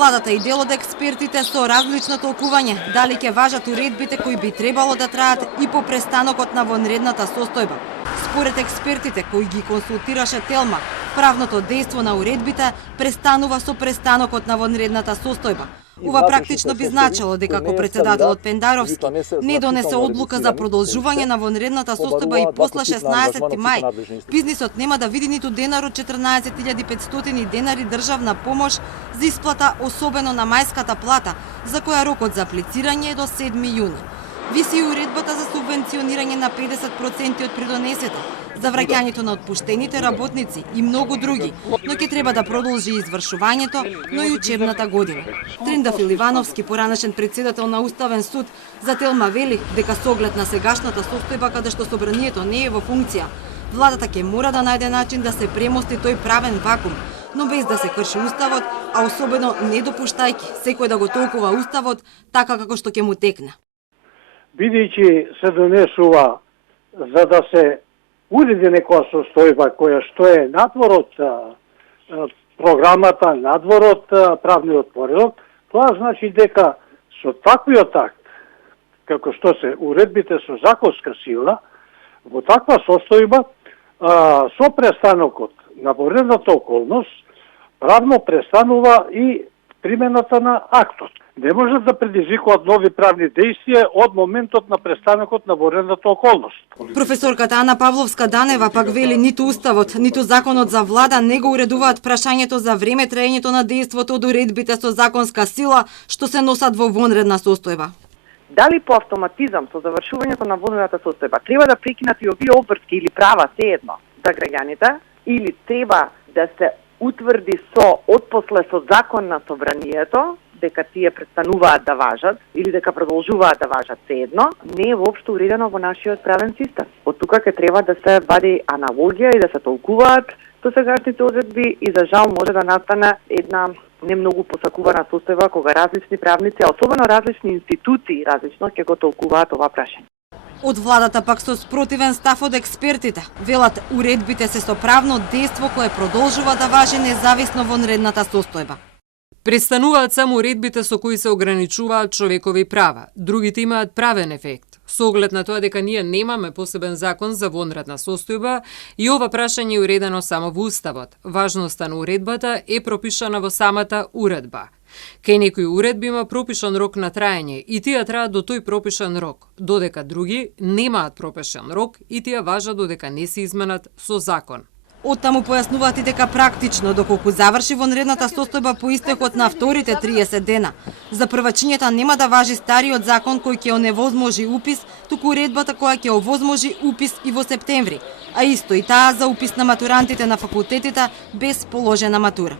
Владата и дел од експертите со различно толкување дали ќе важат уредбите кои би требало да траат и по престанокот на вонредната состојба. Според експертите кои ги консултираше Телма, правното дејство на уредбите престанува со престанокот на вонредната состојба. Ова практично би значило дека ако председателот Пендаровски не донесе одлука за продолжување на вонредната состојба и после 16 мај, бизнисот нема да види ниту денар од 14.500 денари државна помош за исплата, особено на мајската плата, за која рокот за аплицирање е до 7 јуни. Виси и уредбата за субвенционирање на 50% од придонесите, за враќањето на отпуштените работници и многу други, но ќе треба да продолжи извршувањето, но и учебната година. Трендафил Ивановски, поранешен председател на Уставен суд, за Телма вели дека со оглед на сегашната состојба каде што собранието не е во функција, владата ќе мора да најде начин да се премости тој правен вакуум, но без да се крши уставот, а особено не допуштајќи секој да го толкува уставот така како што ќе му текне. Бидејќи се донесува за да се уреди некоја состојба која што е надвор од програмата, надвор од правниот поредок, тоа значи дека со таквиот акт, како што се уредбите со законска сила, во таква состојба, со престанокот на вонредната околност, правно престанува и примената на актот. Не можат да предизвикуваат нови правни дејствија од моментот на престанокот на вонредната околност. Професорката Ана Павловска-Данева пак вели ниту уставот, ниту законот за влада не го уредуваат прашањето за време траењето на дејството од уредбите со законска сила што се носат во вонредна состојба. Дали по автоматизам со завршувањето на вонредната состојба треба да прекинат и овие обврски или права sejedno за граѓаните, или треба да се утврди со отпосле со закон на собранието дека тие престануваат да важат или дека продолжуваат да важат sejedno, не е воопшто уредено во нашиот правен систем. Од тука ќе треба да се вади аналогија и да се толкуваат досегашните одредби и за жал може да настане една не многу посакувана состојба кога различни правници, а особено различни институции различно ќе го толкуваат ова прашање. Од владата пак со спротивен став од експертите, велат уредбите се со правно дејство кое продолжува да важи независно вонредната состојба. Престануваат само уредбите со кои се ограничуваат човекови права, другите имаат правен ефект. Со оглед на тоа дека ние немаме посебен закон за вонредна состојба и ова прашање е уредено само во Уставот. Важноста на уредбата е пропишана во самата уредба. Кај некои уредби има пропишан рок на траење и тие траат до тој пропишан рок, додека други немаат пропишан рок и тие важат додека не се изменат со закон. Оттаму појаснуваат и дека практично, доколку заврши вонредната состојба по истекот на вторите 30 дена, за првачињата нема да важи стариот закон кој ќе оневозможи упис, туку уредбата која ќе овозможи упис и во септември, а исто и таа за упис на матурантите на факултетите без положена матура.